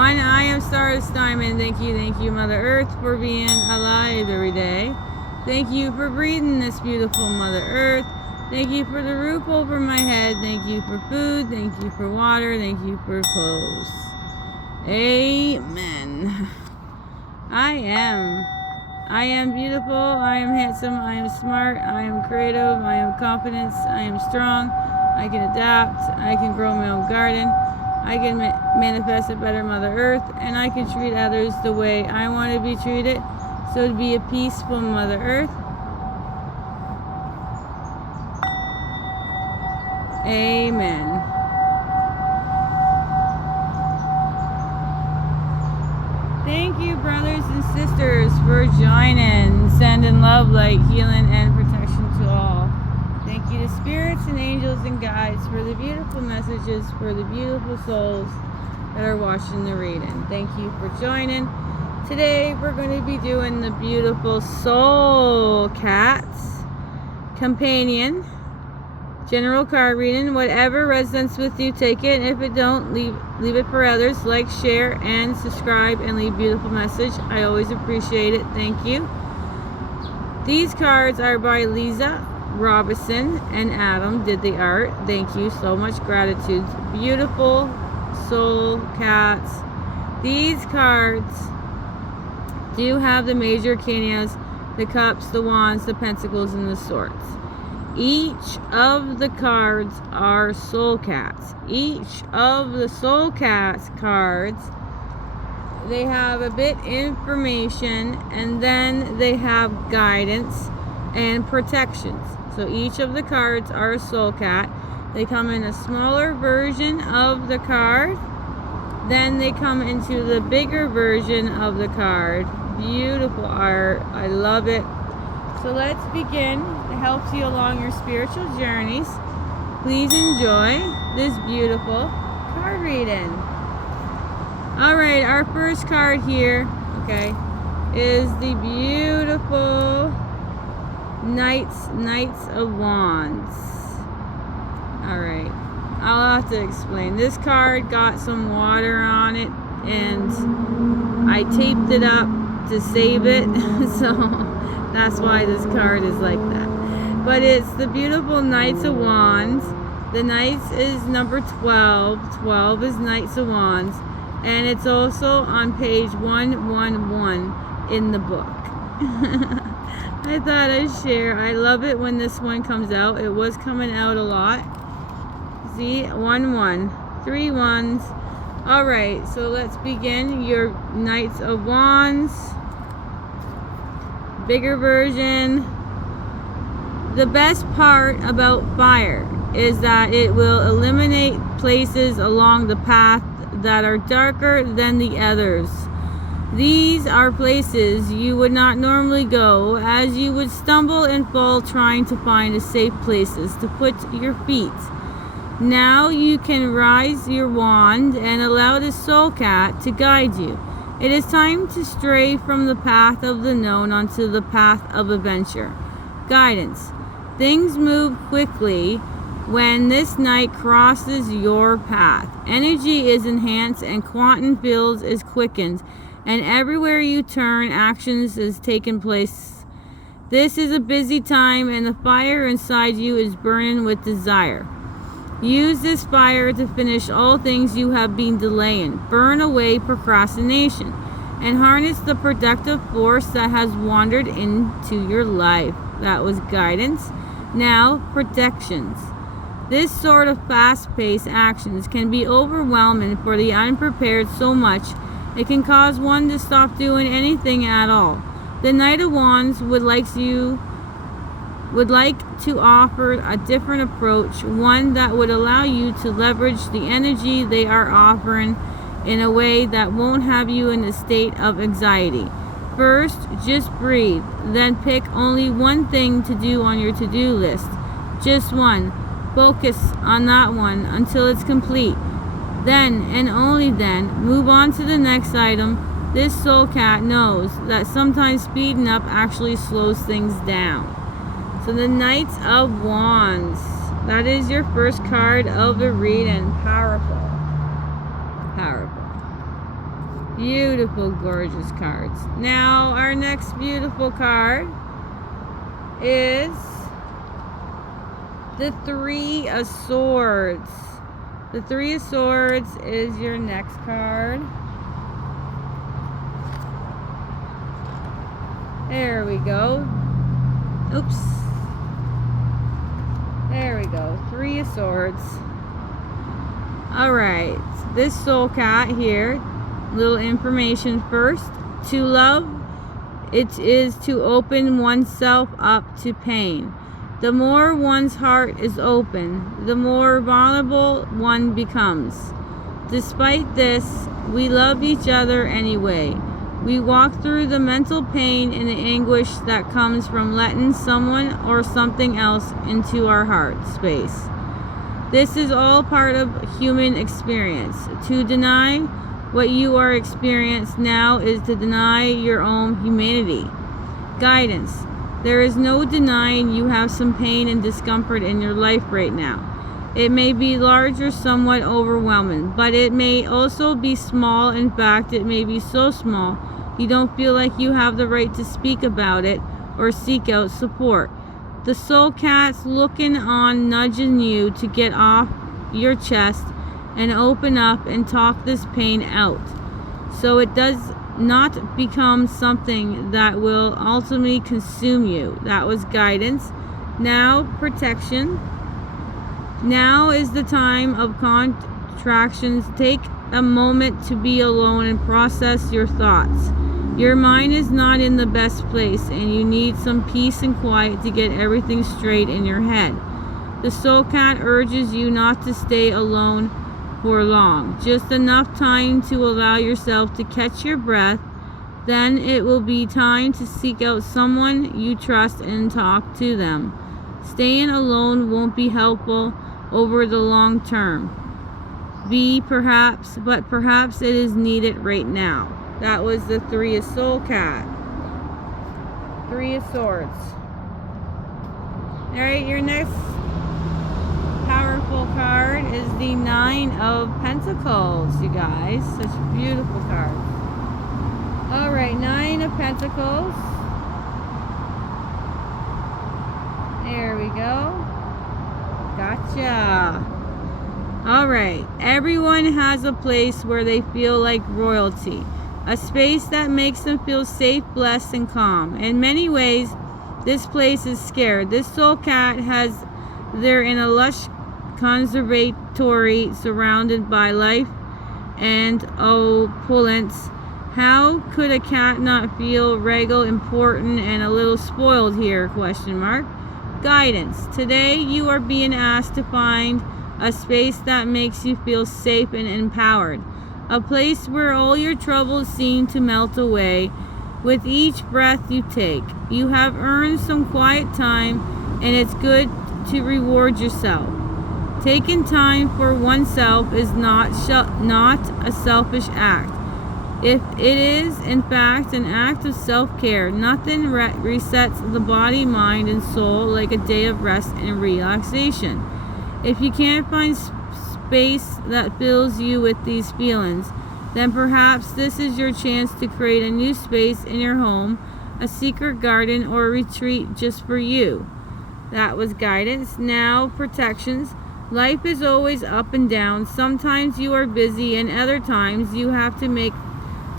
everyone. I am Stardust Diamond. Thank you, Mother Earth, for being alive every day. Thank you for breathing this beautiful Mother Earth. Thank you for the roof over my head. Thank you for food. Thank you for water. Thank you for clothes. Amen. I am beautiful. I am handsome. I am smart. I am creative. I am confident. I am strong. I can adapt. I can grow my own garden. I can manifest a better Mother Earth, and I can treat others the way I want to be treated. So to be a peaceful Mother Earth. Amen. Thank you, brothers and sisters, for joining, sending love, light, healing, and protection to all. Thank you to spirits and angels and guides for the beautiful messages for the beautiful souls that are watching the reading. Thank you for joining. Today we're going to be doing the beautiful Soul Cats Companion General card reading. Whatever resonates with you, take it. If it don't, leave it for others. Like, share, and subscribe, and leave a beautiful message. I always appreciate it. Thank you. These cards are by Lisa Robinson, and Adam did the art. Thank you so much. Gratitude. Beautiful Soul Cats. These cards do have the major arcanas, the cups, the wands, the pentacles, and the swords. Each of the cards are Soul Cats. Each of the Soul Cats cards, they have a bit information, and then they have guidance and protections. So each of the cards are a Soul Cat. They come in a smaller version of the card. Then they come into the bigger version of the card. Beautiful art. I love it. So let's begin. It helps you along your spiritual journeys. Please enjoy this beautiful card reading. Alright, our first card here, okay, is the beautiful Knights of Wands. Alright, I'll have to explain. This card got some water on it, and I taped it up to save it, so that's why this card is like that. But it's the beautiful Knights of Wands. The Knights is number 12. 12 is Knights of Wands. And it's also on page 111 in the book. I thought I'd share. I love it when this one comes out. It was coming out a lot. See? 1 3 ones. Alright, so let's begin. Your Knights of Wands. Bigger version. The best part about fire is that it will eliminate places along the path that are darker than the others. These are places you would not normally go, as you would stumble and fall trying to find a safe places to put your feet. Now you can raise your wand and allow the Soul Cat to guide you. It is time to stray from the path of the known onto the path of adventure. Guidance. Things move quickly when this knight crosses your path. Energy is enhanced and quantum fields is quickened, and everywhere you turn, actions is taking place. This is a busy time, and the fire inside you is burning with desire. Use this fire to finish all things you have been delaying. Burn away procrastination, and harness the productive force that has wandered into your life. That was guidance. Now, protections. This sort of fast-paced actions can be overwhelming for the unprepared so much it can cause one to stop doing anything at all. The Knight of Wands would like to offer a different approach, one that would allow you to leverage the energy they are offering in a way that won't have you in a state of anxiety. First, just breathe, then pick only one thing to do on your to-do list. Just one. Focus on that one until it's complete. Then, and only then, move on to the next item. This Soul Cat knows that sometimes speeding up actually slows things down. So the Knights of Wands. That is your first card of the reading. Powerful. Powerful. Beautiful, gorgeous cards. Now, our next beautiful card is the Three of Swords. The Three of Swords is your next card. There we go. Oops. There we go. Three of Swords. Alright. This soul cat here. Little information first. To love, it is to open oneself up to pain. The more one's heart is open, the more vulnerable one becomes. Despite this, we love each other anyway. We walk through the mental pain and the anguish that comes from letting someone or something else into our heart space. This is all part of human experience. To deny what you are experiencing now is to deny your own humanity. Guidance. There is no denying you have some pain and discomfort in your life right now. It may be large or somewhat overwhelming, but it may also be small. In fact, it may be so small you don't feel like you have the right to speak about it or seek out support. The soul cat's looking on, nudging you to get off your chest and open up and talk this pain out, so it does not become something that will ultimately consume you. That was guidance. Now, protection. Now is the time of contractions. Take a moment to be alone and process your thoughts. Your mind is not in the best place, and you need some peace and quiet to get everything straight in your head. The soul cat urges you not to stay alone for long, just enough time to allow yourself to catch your breath. Then it will be time to seek out someone you trust and talk to them. Staying alone won't be helpful over the long term. But perhaps it is needed right now. That was the Three of Soul Cat. Three of Swords. Alright, your next powerful card is the Nine of Pentacles, you guys. Such beautiful cards. Alright, Nine of Pentacles. There we go. Gotcha. Alright, everyone has a place where they feel like royalty. A space that makes them feel safe, blessed, and calm. In many ways, this place is scared. This soul cat they're in a lush conservatory surrounded by life and opulence. How could a cat not feel regal, important, and a little spoiled here? Question mark. Guidance. Today you are being asked to find a space that makes you feel safe and empowered. A place where all your troubles seem to melt away with each breath you take. You have earned some quiet time, and it's good to reward yourself. Taking time for oneself is not a selfish act. If it is, in fact, an act of self-care, nothing resets the body, mind, and soul like a day of rest and relaxation. If you can't find space that fills you with these feelings, then perhaps this is your chance to create a new space in your home, a secret garden, or a retreat just for you. That was guidance. Now, protections. Life is always up and down. Sometimes you are busy, and other times you have to make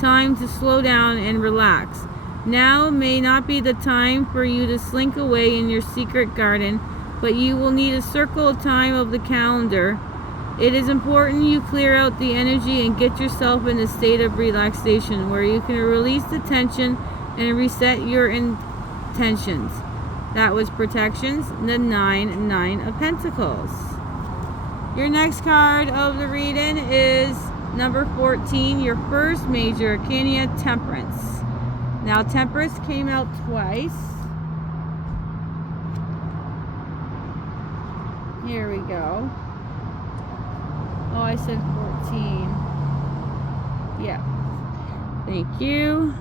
time to slow down and relax. Now may not be the time for you to slink away in your secret garden, but you will need a circle of time of the calendar. It is important you clear out the energy and get yourself in a state of relaxation where you can release the tension and reset your intentions. That was protections. The Nine of Pentacles. Your next card of the reading is number 14, your first major arcana, Temperance. Now, Temperance came out twice. Here we go. Oh, I said 14. Yeah. Thank you.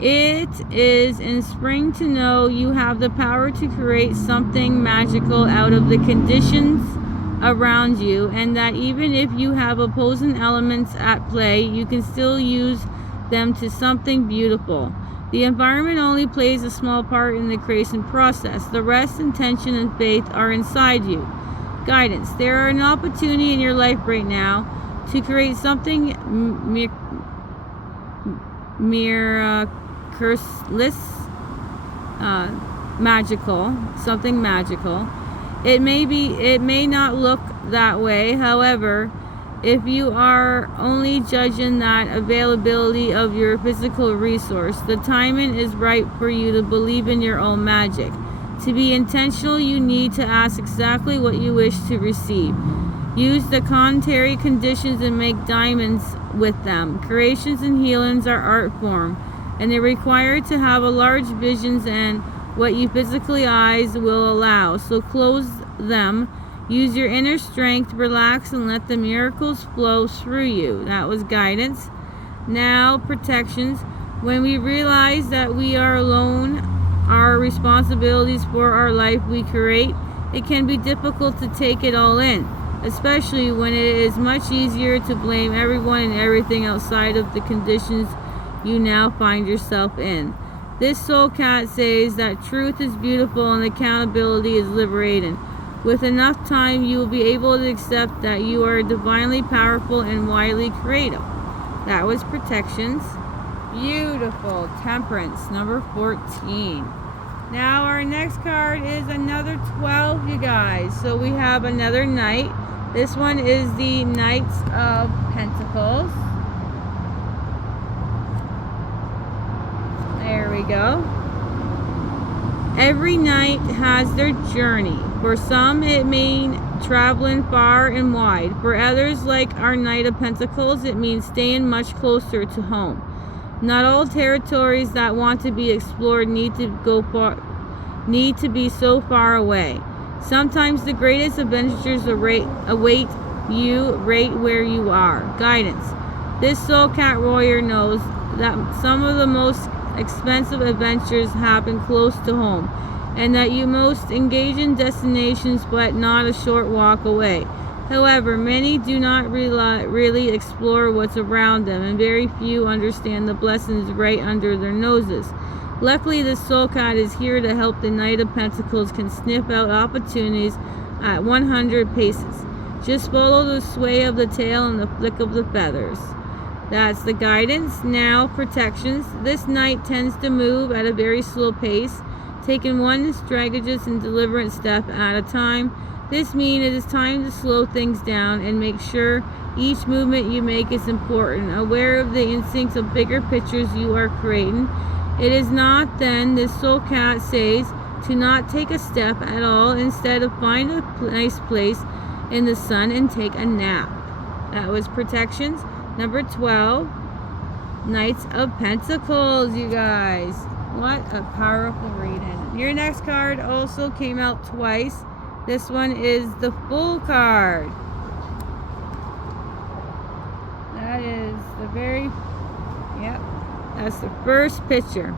It is in spring to know you have the power to create something magical out of the conditions around you, and that even if you have opposing elements at play, you can still use them to something beautiful. The environment only plays a small part in the creation process. The rest, intention, and faith are inside you. Guidance. There are an opportunity in your life right now to create something miraculous, magical, something magical. It may not look that way. However, if you are only judging that availability of your physical resource, the timing is right for you to believe in your own magic. To be intentional, you need to ask exactly what you wish to receive. Use the contrary conditions and make diamonds with them. Creations and healings are art form, and they're required to have a large visions and what you physically eyes will allow. So close them. Use your inner strength, relax, and let the miracles flow through you. That was guidance. Now, protections. When we realize that we are alone, our responsibilities for our life we create, it can be difficult to take it all in, especially when it is much easier to blame everyone and everything outside of the conditions you now find yourself in. This soul cat says that truth is beautiful and accountability is liberating. With enough time, you will be able to accept that you are divinely powerful and widely creative. That was protections. Beautiful. Temperance, number 14. Now our next card is another 12, you guys. So we have another knight. This one is the Knights of Pentacles. There we go. Every knight has their journey. For some, it means traveling far and wide. For others, like our Knight of Pentacles, it means staying much closer to home. Not all territories that want to be explored need to be so far away. Sometimes the greatest adventures await you right where you are. Guidance. This soul cat warrior knows that some of the most expensive adventures happen close to home, and that you most engage in destinations but not a short walk away. However, many do not really explore what's around them, and very few understand the blessings right under their noses. Luckily, the soul cat is here to help the Knight of Pentacles can sniff out opportunities at 100 paces. Just follow the sway of the tail and the flick of the feathers. That's the guidance. Now, protections. This knight tends to move at a very slow pace, taking one strategist and deliberate step at a time. This means it is time to slow things down and make sure each movement you make is important. Aware of the instincts of bigger pictures you are creating. It is not then, this soul cat says, to not take a step at all. Instead of find a nice place in the sun and take a nap. That was protections. Number 12, Knights of Pentacles, you guys. What a powerful reading. Your next card also came out twice. This one is the Fool card. That is that's the first picture.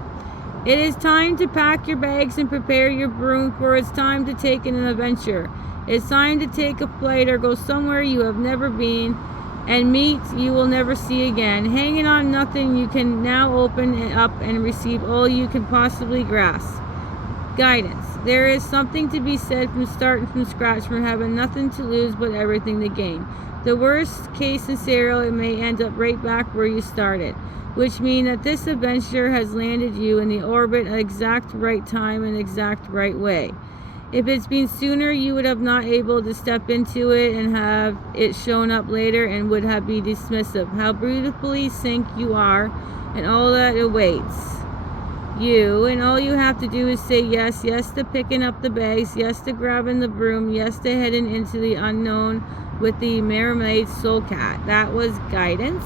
It is time to pack your bags and prepare your broom, for it's time to take an adventure. It's time to take a flight or go somewhere you have never been and meet you will never see again. Hanging on nothing, you can now open it up and receive all you can possibly grasp. Guidance. There is something to be said from starting from scratch, from having nothing to lose but everything to gain. The worst case scenario, it may end up right back where you started, which means that this adventure has landed you in the orbit at exact right time and exact right way. If it's been sooner, you would have not able to step into it and have it shown up later and would have been dismissive. How beautifully sync you are and all that awaits you, and all you have to do is say yes. Yes to picking up the bags, yes to grabbing the broom, yes to heading into the unknown with the Mermaid Soul Cat. That was guidance.